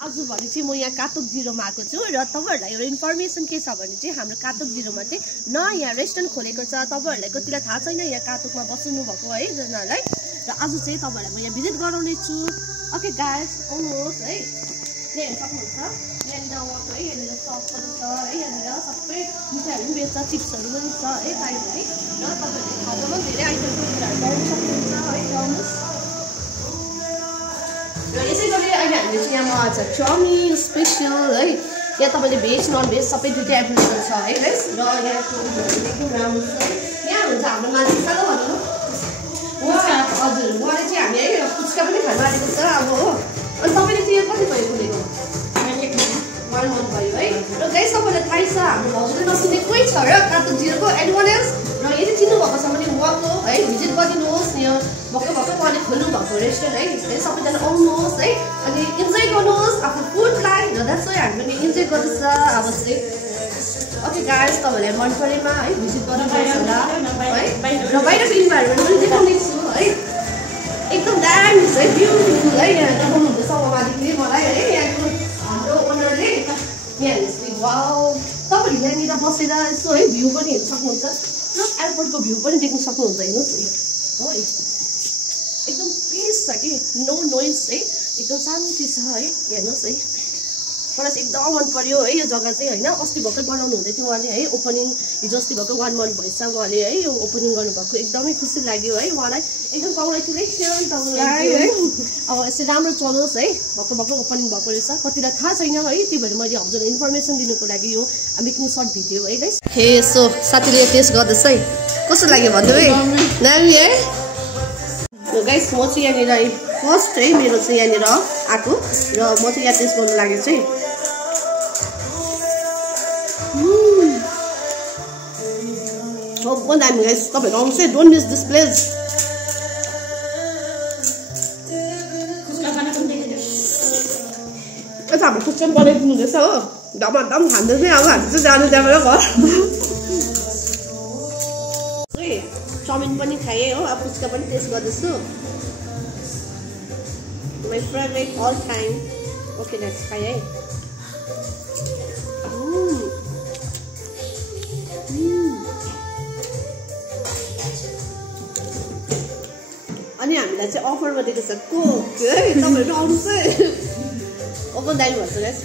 आज भने चाहिँ म यहाँ कातुक जिरोमा आएको छु र तपाईहरुलाई एउटा इन्फर्मेसन के छ भने चाहिँ हाम्रो कातुक जिरोमा चाहिँ नयाँ रेस्टुरेन्ट खोलेको छ। तपाईहरुलाई कतिलाई थाहा छैन यहाँ कातुकमा बस्नु भएको है जनालाई, र आज चाहिँ तपाईहरुलाई म यहाँ भिजिट गराउने छु। ओके गाइस, आउनुहोस् है। यहाँ हेर्न सक्नुहुन्छ, यहाँनिर उहाँको है यहाँनिर सप पनि छ है, यहाँनिर सबै मिठाईहरू पनि बेच्छ, चिप्सहरू पनि छ है चाहियो है, र तपाईहरुले खाजामा धेरै आइटमको कुराहरू पाउन सक्नुहुन्छ है। आउनुहोस् र यसै गरी अहिले हामीले चाहिँ यहाँ आज चाउमिन स्पेसल है, यहाँ तपाईले भेज नन भेज सबै दुईटै एभाइलेबल छ है गाइस। र यहाँको एकदम राम्रो छ। यहाँ हुन्छ हाम्रो मान्छे सानो भन्नु हजुर, उहाँले चाहिँ हामी है पुच्का पनि खानु आएको छ अब हो। अनि तपाईँले चाहिँ कति भयो खोलेको? 1 month भयो है। र गाइस तपाईँलाई थाहै छ हाम्रो भाउजूले नचिने कोही छ र कातुक जिरोको एनिवन एल्स? र यदि चिन्नु भएको छ भने उहाँको है भिजिट गरिदिनुहोस्। यहाँ भक्क उहाँले खोल्नु भएको रेस्टुरेन्ट है, सबैजना आउनुहोस् है अनि इन्जोय गर्नुहोस् आफ्नो फुडलाई। र द्याट्स वाइ हामी पनि इन्जोय गर्दैछ अब चाहिँ। ओके गाइस, तपाईँलाई मन परेमा है भिजिट गर्नुहोस् होला है, र बाहिरको इन्भाइरोमेन्ट पनि देखाउने छु है। एकदम दामी छ है, ब्युटिफुल है। यहाँ देखाउनुहुँदैछ उहाँदेखि मलाई है, यहाँको हाम्रो ओनरले। यहाँ हेर्नुहोस्, वाउ तपाईँहरू यहाँनिर बसेर यसो है भ्यू पनि हेर्न सक्नुहुन्छ, प्लस एयरपोर्टको भ्यू पनि देख्न सक्नुहुन्छ। हेर्नुहोस् है एकदम पिस छ कि नो नोइज है, एकदम शान्ति छ है। हेर्नुहोस् है, मलाई चाहिँ एकदम मन पर्यो है यो जग्गा चाहिँ होइन। अस्ति भर्खर बनाउनु हुँदै थियो उहाँले है, ओपनिङ हिजो अस्ति भर्खर 1 month भइसक्यो उहाँले है यो ओपनिङ गर्नुभएको। एकदमै खुसी लाग्यो है उहाँलाई, एकदम कङ्ग्रेचुलेसन तपाईँलाई है। अब यसरी राम्रो चलोस् है, भर्खर ओपनिङ भएको रहेछ, कतिलाई थाहा छैन है, त्यही भएर मैले हजुरलाई इन्फर्मेसन दिनुको लागि यो मेकिङ सर्ट भिडियो है गाइस। हे यसो साथीले टेस्ट गर्दैछ है, कस्तो लाग्यो भन्नु है? दामी है गाइस। म चाहिँ यहाँनिर फर्स्ट है मेरो चाहिँ यहाँनिर आएको, र म चाहिँ यहाँ टेस्ट गर्नु लागेको चाहिँ बहुत दामी गाइस। तपाईँहरू आउनुहोस् है, डोन्ट मिस दिस प्लेस। यता हाम्रो फुच्चा पनि बनाइदिनु हुँदैछ हो, दम खाँदैछ अब हामी चाहिँ जानु त्यहाँबाट घर। चाउमिन पनि खाएँ हो, अब फुच्का पनि टेस्ट गर्दैछु। My favourite all time. Okay let's खाएँ है। अनि हामीलाई चाहिँ अफरमा दिएको छ कोक है, तपाईँहरू आउनुहोस् है। ओपन दामी भन्छ गाइस।